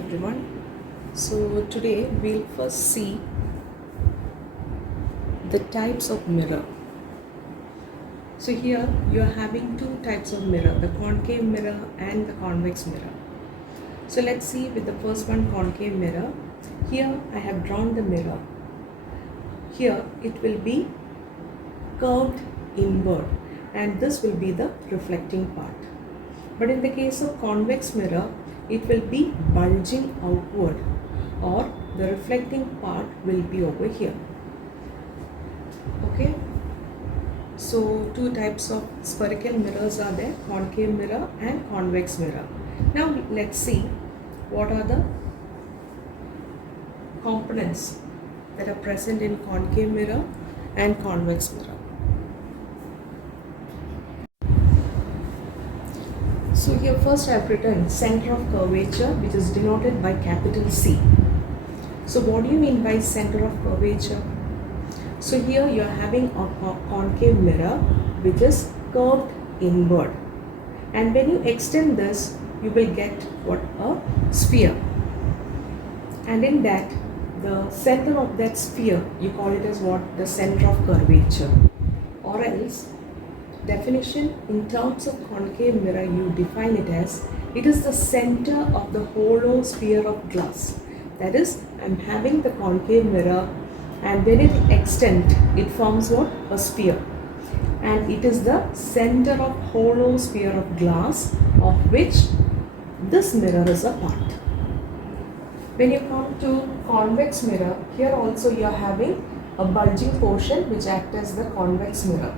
everyone. So today we'll first see the types of mirror. So here you are having two types of mirror, the concave mirror and the convex mirror. So let's see with the first one, concave mirror. Here I have drawn the mirror. Here it will be curved inward and this will be the reflecting part. But in the case of convex mirror, it will be bulging outward, or the reflecting part will be over here. Okay, so two types of spherical mirrors are there, concave mirror and convex mirror. Now let's see what are the components that are present in concave mirror and convex mirror. So here first I have written center of curvature, which is denoted by capital C. So what do you mean by center of curvature? So here you are having a concave mirror which is curved inward, and when you extend this you will get what? A sphere, and in that the center of that sphere you call it as what? The center of curvature. Or else, definition in terms of concave mirror, you define it as it is the center of the hollow sphere of glass. That is, I'm having the concave mirror, and when it extends, it forms what? A sphere. And it is the center of hollow sphere of glass of which this mirror is a part. When you come to convex mirror, here also you are having a bulging portion which acts as the convex mirror.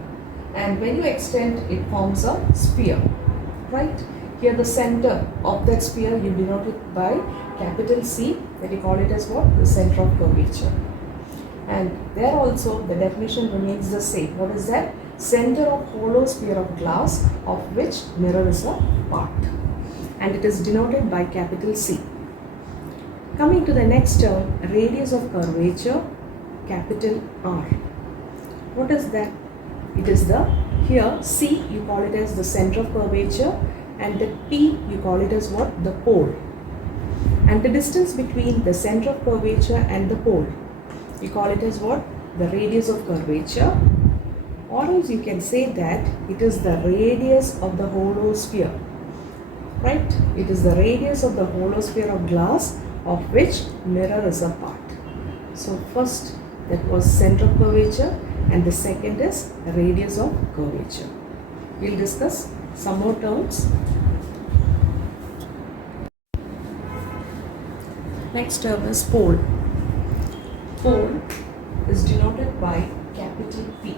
And when you extend, it forms a sphere, right? Here the center of that sphere you denote it by capital C, that you call it as what? The center of curvature. And there also the definition remains the same. What is that? Center of hollow sphere of glass of which mirror is a part. And it is denoted by capital C. Coming to the next term, radius of curvature, capital R. What is that? It is the, here C you call it as the center of curvature, and the P you call it as what? The pole. And the distance between the center of curvature and the pole, you call it as what? The radius of curvature. Or else you can say that it is the radius of the hollow sphere, right? It is the radius of the hollow sphere of glass of which mirror is a part. So first that was center of curvature, and the second is radius of curvature. We'll discuss some more terms. Next term is pole. Pole is denoted by capital P.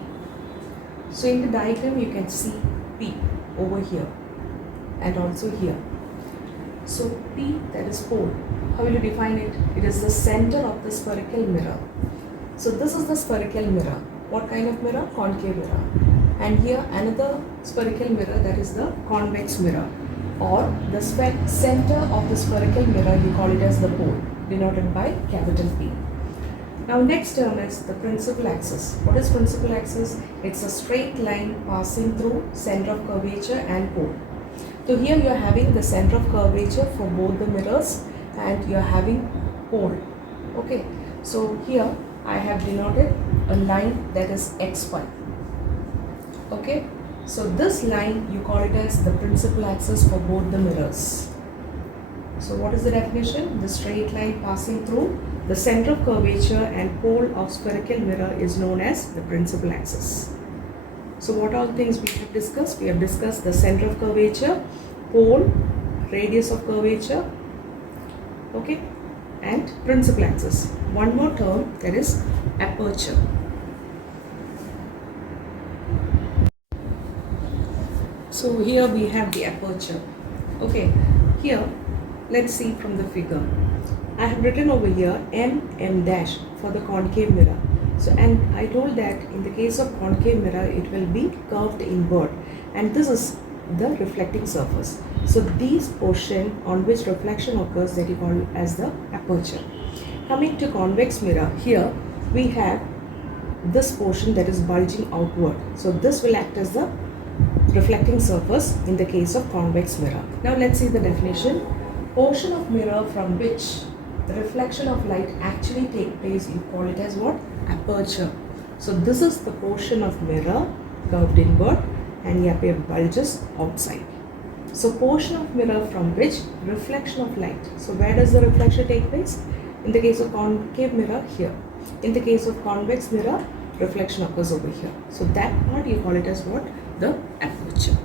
So in the diagram you can see P over here and also here. So P, that is pole. How will you define it? It is the center of the spherical mirror. So this is the spherical mirror. What kind of mirror? Concave mirror. And here another spherical mirror, that is the convex mirror, or the center of the spherical mirror, you call it as the pole, denoted by capital P. Now next term is the principal axis. What is principal axis? It's a straight line passing through center of curvature and pole. So here you are having the center of curvature for both the mirrors, and you are having pole. Okay, so here I have denoted a line that is xy. Okay, so this line you call it as the principal axis for both the mirrors. So what is the definition? The straight line passing through the center of curvature and pole of spherical mirror is known as the principal axis. So what all things we have discussed? We have discussed the center of curvature, pole, radius of curvature, okay, and principal axis. One more term, that is aperture. So here we have the aperture. Okay, here let's see from the figure. I have written over here M dash for the concave mirror. So, and I told that in the case of concave mirror it will be curved inward, and this is the reflecting surface. So these portion on which reflection occurs, that you call as the aperture. Coming to convex mirror, here we have this portion that is bulging outward. So this will act as the reflecting surface in the case of convex mirror. Now let's see the definition. portion of mirror from which the reflection of light actually take place, you call it as what? Aperture. So this is the portion of mirror curved inward and here appear bulges outside. So portion of mirror from which reflection of light. So where does the reflection take place? In the case of concave mirror, here. In the case of convex mirror, reflection occurs over here. So that part you call it as what? The aperture.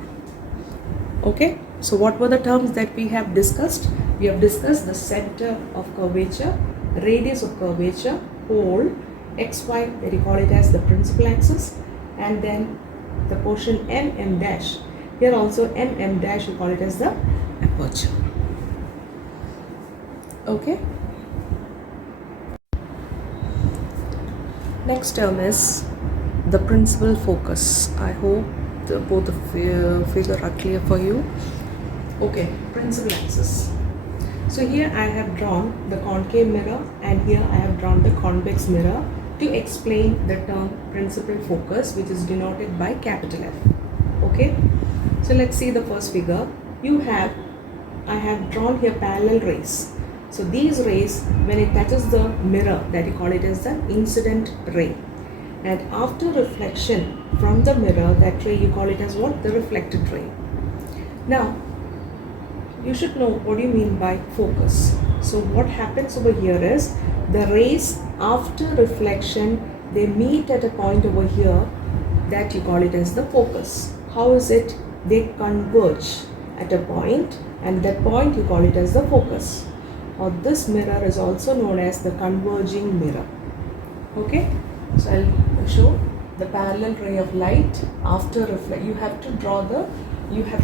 Okay. So what were the terms that we have discussed? We have discussed the center of curvature, radius of curvature, pole, xy, that you call it as the principal axis, and then the portion M dash. Here also M dash, you call it as the aperture. Okay. Next term is the principal focus. I hope both the figure are clear for you. Okay, principal axis. So here I have drawn the concave mirror and here I have drawn the convex mirror to explain the term principal focus, which is denoted by capital F. Okay, so let's see the first figure. I have drawn here parallel rays. So these rays, when it touches the mirror, that you call it as the incident ray, and after reflection from the mirror, that ray you call it as what? The reflected ray. Now you should know what do you mean by focus. So what happens over here is the rays after reflection, they meet at a point over here, that you call it as the focus. How is it? They converge at a point and that point you call it as the focus. Or this mirror is also known as the converging mirror. Okay, so I'll show the parallel ray of light after reflect. You have to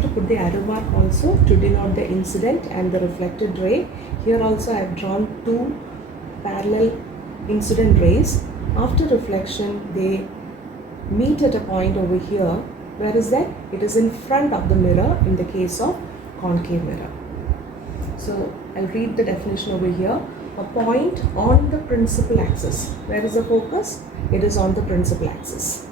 put the arrow mark also to denote the incident and the reflected ray. Here also I have drawn two parallel incident rays. After reflection, they meet at a point over here. Where is that? It is in front of the mirror in the case of concave mirror. So I'll read the definition over here. A point on the principal axis. Where is the focus? It is on the principal axis,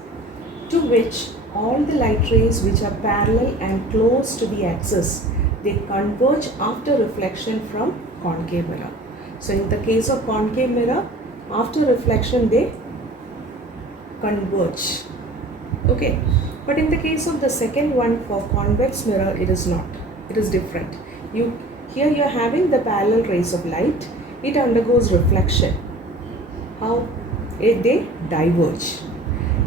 to which all the light rays which are parallel and close to the axis, they converge after reflection from concave mirror. So in the case of concave mirror, after reflection they converge. Okay, but in the case of the second one for convex mirror, it is not. It is different. Here you are having the parallel rays of light. It undergoes reflection. How? They diverge.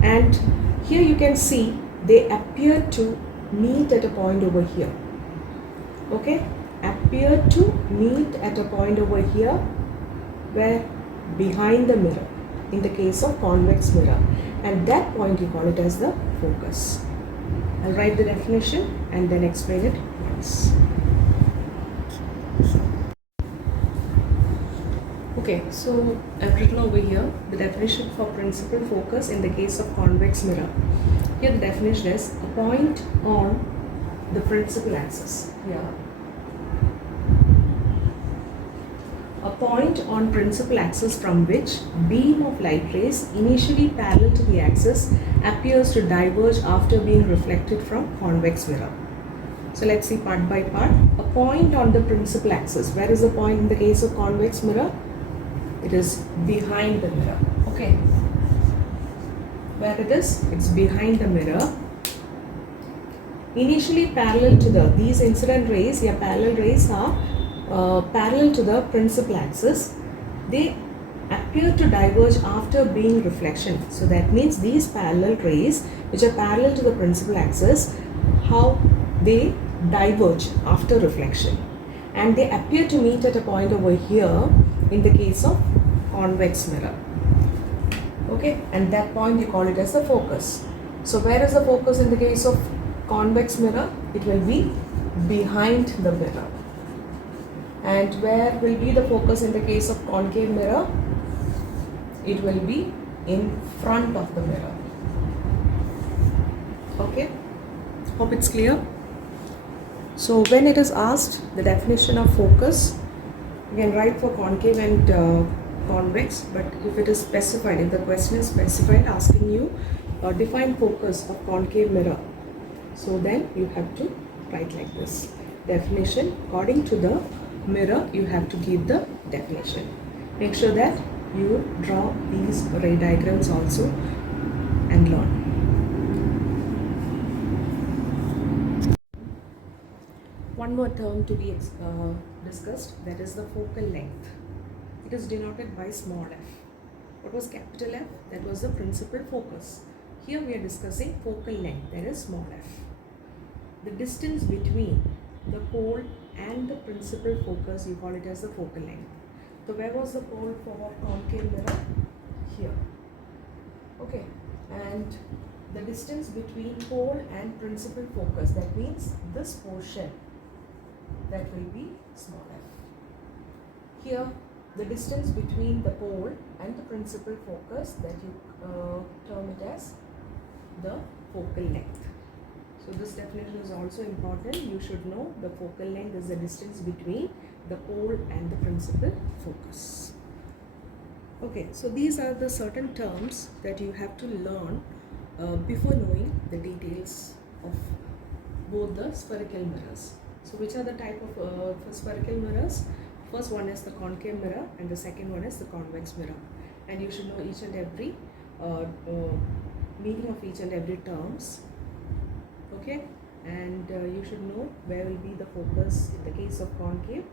And here you can see they appear to meet at a point over here. Okay? Appear to meet at a point over here, where behind the mirror, in the case of convex mirror. And that point you call it as the focus. I'll write the definition and then explain it once. Okay, so I've written over here the definition for principal focus in the case of convex mirror. Here the definition is a point on the principal axis. Yeah. A point on principal axis from which beam of light rays initially parallel to the axis appears to diverge after being reflected from convex mirror. So let's see part by part. A point on the principal axis. Where is the point in the case of convex mirror? It is behind the mirror. Okay. Where it is? It's behind the mirror. Initially parallel to these incident rays, yeah, parallel rays are parallel to the principal axis. They appear to diverge after being reflection. So that means these parallel rays which are parallel to the principal axis, how they diverge after reflection. And they appear to meet at a point over here in the case of convex mirror. Okay, and that point you call it as the focus. So where is the focus in the case of convex mirror? It will be behind the mirror. And where will be the focus in the case of concave mirror? It will be in front of the mirror. Okay, hope it's clear. So when it is asked the definition of focus, you can write for concave and convex, but if it is specified, if the question is specified asking you define focus of concave mirror, so then you have to write like this. Definition: according to the mirror, you have to give the definition. Make sure that you draw these ray diagrams also and learn. One more term to be discussed, that is the focal length. It is denoted by small f. What was capital F? That was the principal focus. Here we are discussing focal length, that is small f. The distance between the pole and the principal focus, you call it as the focal length. So where was the pole for concave mirror? Here. Okay, and the distance between pole and principal focus, that means this portion, that will be small f. Here, the distance between the pole and the principal focus, that you term it as the focal length. So this definition is also important. You should know the focal length is the distance between the pole and the principal focus. Okay, so these are the certain terms that you have to learn before knowing the details of both the spherical mirrors. So which are the type of spherical mirrors? First one is the concave mirror and the second one is the convex mirror. And you should know each and every meaning of each and every terms. Okay, and you should know where will be the focus in the case of concave